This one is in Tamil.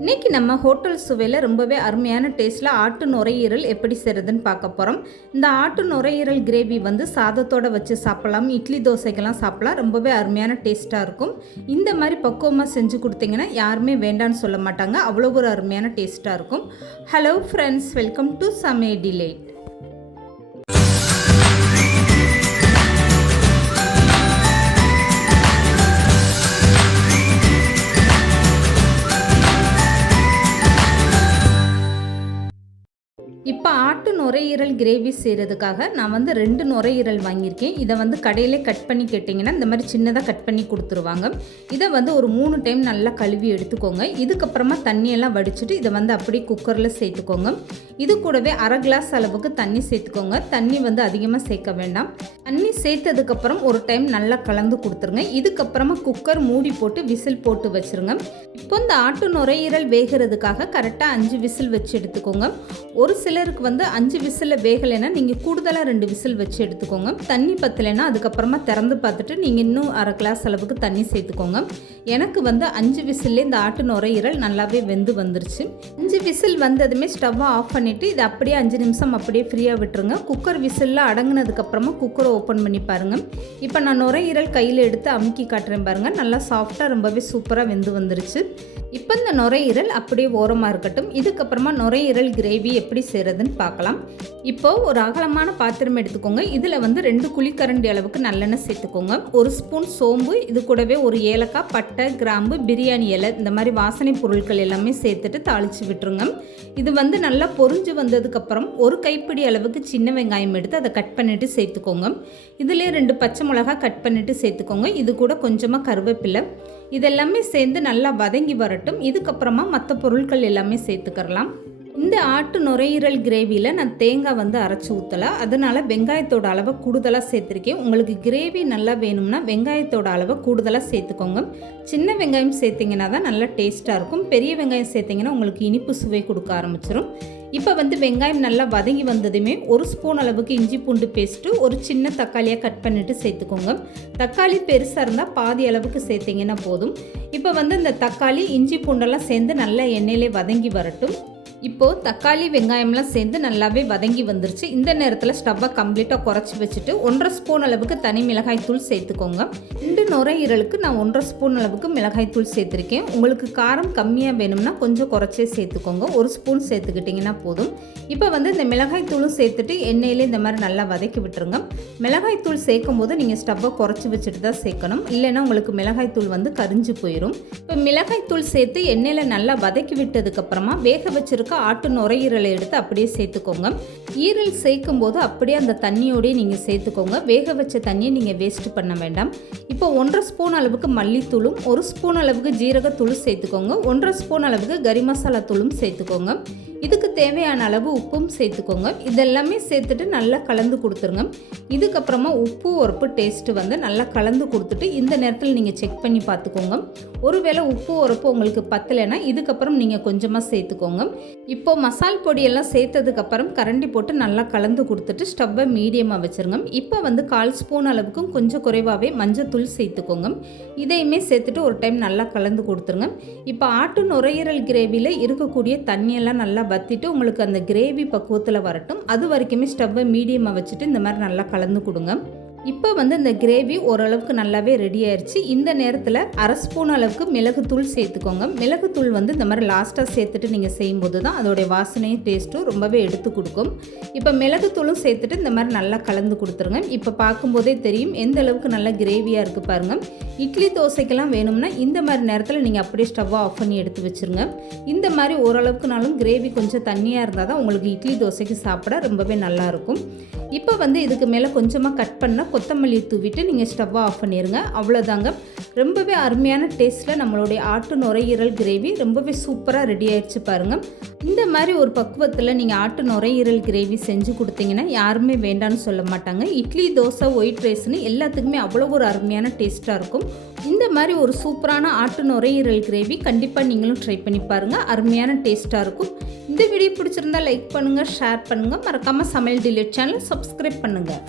இன்றைக்கி நம்ம ஹோட்டல் சுவையில் ரொம்பவே அருமையான டேஸ்ட்டில் ஆட்டு நுரையீரல் எப்படி செய்கிறதுன்னு பார்க்க போகிறோம். இந்த ஆட்டு நுரையீரல் கிரேவி வந்து சாதத்தோடு வச்சு சாப்பிட்லாம், இட்லி தோசைக்கெல்லாம் சாப்பிட்லாம். ரொம்பவே அருமையான டேஸ்ட்டாக இருக்கும். இந்த மாதிரி பக்குவமாக செஞ்சு கொடுத்தீங்கன்னா யாருமே வேண்டான்னு சொல்ல மாட்டாங்க. அவ்வளோ ஒரு அருமையான டேஸ்ட்டாக இருக்கும். ஹலோ ஃப்ரெண்ட்ஸ், வெல்கம் டு சமையல் டிலைட். இப்போ ஆட்டு நுரையீரல் கிரேவி செய்கிறதுக்காக நான் வந்து 2 நுரையீரல் வாங்கியிருக்கேன். இதை வந்து கடையிலே கட் பண்ணி கேட்டிங்கன்னா இந்த மாதிரி சின்னதாக கட் பண்ணி கொடுத்துருவாங்க. இதை வந்து ஒரு 3 டைம் நல்லா கழுவி எடுத்துக்கோங்க. இதுக்கப்புறமா தண்ணியெல்லாம் வடிச்சிட்டு இதை வந்து அப்படியே குக்கரில் சேர்த்துக்கோங்க. இது கூடவே 1/2 கிளாஸ் அளவுக்கு தண்ணி சேர்த்துக்கோங்க. தண்ணி வந்து அதிகமாக சேர்க்க வேண்டாம். தண்ணி சேர்த்ததுக்கப்புறம் ஒரு டைம் நல்லா கலந்து கொடுத்துருங்க. இதுக்கப்புறமா குக்கர் மூடி போட்டு விசில் போட்டு வச்சுருங்க. இப்போ இந்த ஆட்டு நுரையீரல் வேகிறதுக்காக கரெக்டாக 5 விசில் வச்சு எடுத்துக்கோங்க. ஒரு சிலருக்கு வந்து 5 விசிலில் வேகலைன்னா நீங்கள் கூடுதலாக 2 விசில் வச்சு எடுத்துக்கோங்க. தண்ணி பத்தலைன்னா அதுக்கப்புறமா திறந்து பார்த்துட்டு நீங்கள் இன்னும் 1/2 கிளாஸ் அளவுக்கு தண்ணி சேர்த்துக்கோங்க. எனக்கு வந்து 5 விசில்லே இந்த ஆட்டு நுரையீரல் நல்லாவே வெந்து வந்துருச்சு. 5 விசில் வந்ததுமே ஸ்டவ்வை ஆஃப் பண்ணிவிட்டு இதை அப்படியே 5 நிமிஷம் அப்படியே ஃப்ரீயாக விட்டுருங்க. குக்கர் விசிலில் அடங்கினதுக்கப்புறமா குக்கரை ஓப்பன் பண்ணி பாருங்கள். இப்போ நான் நுரையீரல் கையில் எடுத்து அமுக்கி காட்டுறேன் பாருங்கள். நல்லா சாஃப்டாக ரொம்பவே சூப்பராக வெந்து வந்துருச்சு. இப்போ இந்த நுரையீரல் அப்படியே ஓரமாக இருக்கட்டும். இதுக்கப்புறமா நுரையீரல் கிரேவி எப்படி செய்கிறதுன்னு பார்க்கலாம். இப்போது ஒரு அகலமான பாத்திரம் எடுத்துக்கோங்க. இதில் வந்து 2 குழிக்கரண்டி அளவுக்கு நல்லெண்ணெய் சேர்த்துக்கோங்க. 1 ஸ்பூன் சோம்பு, இது கூடவே ஒரு ஏலக்காய், பட்டை, கிராம்பு, பிரியாணி இலை, இந்த மாதிரி வாசனை பொருட்கள் எல்லாமே சேர்த்துட்டு தாளித்து விட்டுருங்க. இது வந்து நல்லா பொரிஞ்சு வந்ததுக்கப்புறம் 1 கைப்பிடி அளவுக்கு சின்ன வெங்காயம் எடுத்து அதை கட் பண்ணிவிட்டு சேர்த்துக்கோங்க. இதிலே 2 பச்சை மிளகாய் கட் பண்ணிவிட்டு சேர்த்துக்கோங்க. இது கூட கொஞ்சமாக கருவேப்பிலை, இதெல்லாமே சேர்ந்து நல்லா வதங்கி வரட்டும். இதுக்கப்புறமா மற்ற பொருட்கள் எல்லாமே சேர்த்துக்கிறலாம். இந்த ஆட்டு நுரையீரல் கிரேவியில் நான் தேங்காய் வந்து அரைச்சி ஊற்றலை, அதனால் வெங்காயத்தோட அளவை கூடுதலாக சேர்த்துருக்கேன். உங்களுக்கு கிரேவி நல்லா வேணும்னா வெங்காயத்தோட அளவை கூடுதலாக சேர்த்துக்கோங்க. சின்ன வெங்காயம் சேர்த்திங்கன்னா தான் நல்லா டேஸ்ட்டாக இருக்கும். பெரிய வெங்காயம் சேர்த்திங்கன்னா உங்களுக்கு இனிப்பு சுவை கொடுக்க ஆரம்பிச்சிடும். இப்போ வந்து வெங்காயம் நல்லா வதங்கி வந்ததுமே 1 ஸ்பூன் அளவுக்கு இஞ்சி பூண்டு பேஸ்ட்டு, ஒரு சின்ன தக்காளியாக கட் பண்ணிவிட்டு சேர்த்துக்கோங்க. தக்காளி பெருசாக இருந்தால் பாதி அளவுக்கு சேர்த்திங்கன்னா போதும். இப்போ வந்து இந்த தக்காளி இஞ்சி பூண்டெல்லாம் சேர்ந்து நல்லா எண்ணெயிலே வதங்கி வரட்டும். இப்போது தக்காளி வெங்காயம்லாம் சேர்ந்து நல்லாவே வதங்கி வந்துருச்சு. இந்த நேரத்தில் ஸ்டவ்வை கம்ப்ளீட்டாக குறைச்சி வச்சுட்டு 1/2 ஸ்பூன் அளவுக்கு தனி மிளகாய் தூள் சேர்த்துக்கோங்க. 2 நுரையீரலுக்கு நான் 1/2 ஸ்பூன் அளவுக்கு மிளகாய் தூள் சேர்த்துருக்கேன். உங்களுக்கு காரம் கம்மியாக வேணும்னா கொஞ்சம் குறைச்சே சேர்த்துக்கோங்க. 1 ஸ்பூன் சேர்த்துக்கிட்டிங்கன்னா போதும். இப்போ வந்து இந்த மிளகாய் தூளும் சேர்த்துட்டு எண்ணெயிலே இந்த மாதிரி நல்லா வதக்கி விட்டுருங்க. மிளகாய் தூள் சேர்க்கும் போது நீங்கள் ஸ்டவ்வை குறைச்சி வச்சுட்டு தான் சேர்க்கணும், இல்லைன்னா உங்களுக்கு மிளகாய் தூள் வந்து கரிஞ்சு போயிடும். இப்போ மிளகாய் தூள் சேர்த்து எண்ணெயில் நல்லா வதக்கி விட்டதுக்கப்புறமா வேக வச்சிருக்க ஆட்டு நுரையீரலை எடுத்து அப்படியே சேர்த்துக்கோங்க. ஈரல் சேர்க்கும் போது அப்படியே அந்த தண்ணியோடய நீங்கள் சேர்த்துக்கோங்க. வேக வச்ச தண்ணியை நீங்கள் வேஸ்ட் பண்ண வேண்டாம். இப்போ 1/2 ஸ்பூன் அளவுக்கு மல்லித்தூளும் 1 ஸ்பூன் அளவுக்கு ஜீரகத்தூளும் சேர்த்துக்கோங்க. 1/2 ஸ்பூன் அளவுக்கு கறி மசாலா தூளும் சேர்த்துக்கோங்க. இதுக்கு தேவையான அளவு உப்பும் சேர்த்துக்கோங்க. இதெல்லாமே சேர்த்துட்டு நல்லா கலந்து கொடுத்துருங்க. இதுக்கப்புறமா உப்பு உரப்பு டேஸ்ட்டு வந்து நல்லா கலந்து கொடுத்துட்டு இந்த நேரத்தில் நீங்கள் செக் பண்ணி பார்த்துக்கோங்க. ஒருவேளை உப்பு உரப்பு உங்களுக்கு பத்தலைன்னா இதுக்கப்புறம் நீங்கள் கொஞ்சமாக சேர்த்துக்கோங்க. இப்போ மசால் பொடியெல்லாம் சேர்த்ததுக்கப்புறம் கரண்டி போட்டு நல்லா கலந்து கொடுத்துட்டு ஸ்டவ்வை மீடியமாக வச்சுருங்க. இப்போ வந்து 1/4 ஸ்பூன் அளவுக்கும் கொஞ்சம் குறைவாகவே மஞ்சத்தூள் சேர்த்துக்கோங்க. இதையுமே சேர்த்துட்டு ஒரு டைம் நல்லா கலந்து கொடுத்துருங்க. இப்போ ஆட்டு நுரையீரல் கிரேவியில் இருக்கக்கூடிய தண்ணியெல்லாம் நல்லா வற்றிட்டு உங்களுக்கு அந்த கிரேவி பக்குவத்தில் வரட்டும். அது வரைக்குமே ஸ்டவ்வை மீடியமாக வச்சுட்டு இந்த மாதிரி நல்லா கலந்து கொடுங்க. இப்போ வந்து இந்த கிரேவி ஓரளவுக்கு நல்லாவே ரெடி ஆயிடுச்சு. இந்த நேரத்தில் 1/2 ஸ்பூன் அளவுக்கு மிளகுத்தூள் சேர்த்துக்கோங்க. மிளகுத்தூள் வந்து இந்த மாதிரி லாஸ்ட்டாக சேர்த்துட்டு நீங்கள் செய்யும்போது தான் அதோடைய வாசனையும் டேஸ்ட்டும் ரொம்பவே எடுத்து கொடுக்கும். இப்போ மிளகுத்தூளும் சேர்த்துட்டு இந்த மாதிரி நல்லா கலந்து கொடுத்துருங்க. இப்போ பார்க்கும்போதே தெரியும் எந்த அளவுக்கு நல்லா கிரேவியாக இருக்குது பாருங்கள். இட்லி தோசைக்கெல்லாம் வேணும்னா இந்த மாதிரி நேரத்தில் நீங்கள் அப்படியே ஸ்டவ்வை ஆஃப் பண்ணி எடுத்து வச்சுருங்க. இந்த மாதிரி ஓரளவுக்குனாலும் கிரேவி கொஞ்சம் தண்ணியாக இருந்தால் தான் உங்களுக்கு இட்லி தோசைக்கு சாப்பிட ரொம்பவே நல்லாயிருக்கும். இப்போ வந்து இதுக்கு மேலே கொஞ்சமாக கட் பண்ண கொத்தமல்லி தூவிட்டு நீங்கள் ஸ்டவ்வை ஆஃப் பண்ணிடுங்க. அவ்வளோதாங்க. ரொம்பவே அருமையான டேஸ்ட்டில் நம்மளுடைய ஆட்டு நுரையீரல் கிரேவி ரொம்பவே சூப்பராக ரெடி ஆயிடுச்சு பாருங்கள். இந்த மாதிரி ஒரு பக்குவத்தில் நீங்கள் ஆட்டு நுரையீரல் கிரேவி செஞ்சு கொடுத்தீங்கன்னா யாருமே வேண்டான்னு சொல்ல மாட்டாங்க. இட்லி, தோசை, ஒயிட் ரைஸ்னு எல்லாத்துக்குமே அவ்வளோ ஒரு அருமையான டேஸ்ட்டாக இருக்கும். இந்த மாதிரி ஒரு சூப்பரான ஆட்டு நுரையீரல் கிரேவி கண்டிப்பாக நீங்களும் ட்ரை பண்ணி பாருங்கள். அருமையான டேஸ்ட்டாக இருக்கும். இந்த வீடியோ பிடிச்சிருந்தால் லைக் பண்ணுங்கள், ஷேர் பண்ணுங்கள். மறக்காமல் சமையல் டிலைட் சேனலை சப்ஸ்கிரைப் பண்ணுங்கள்.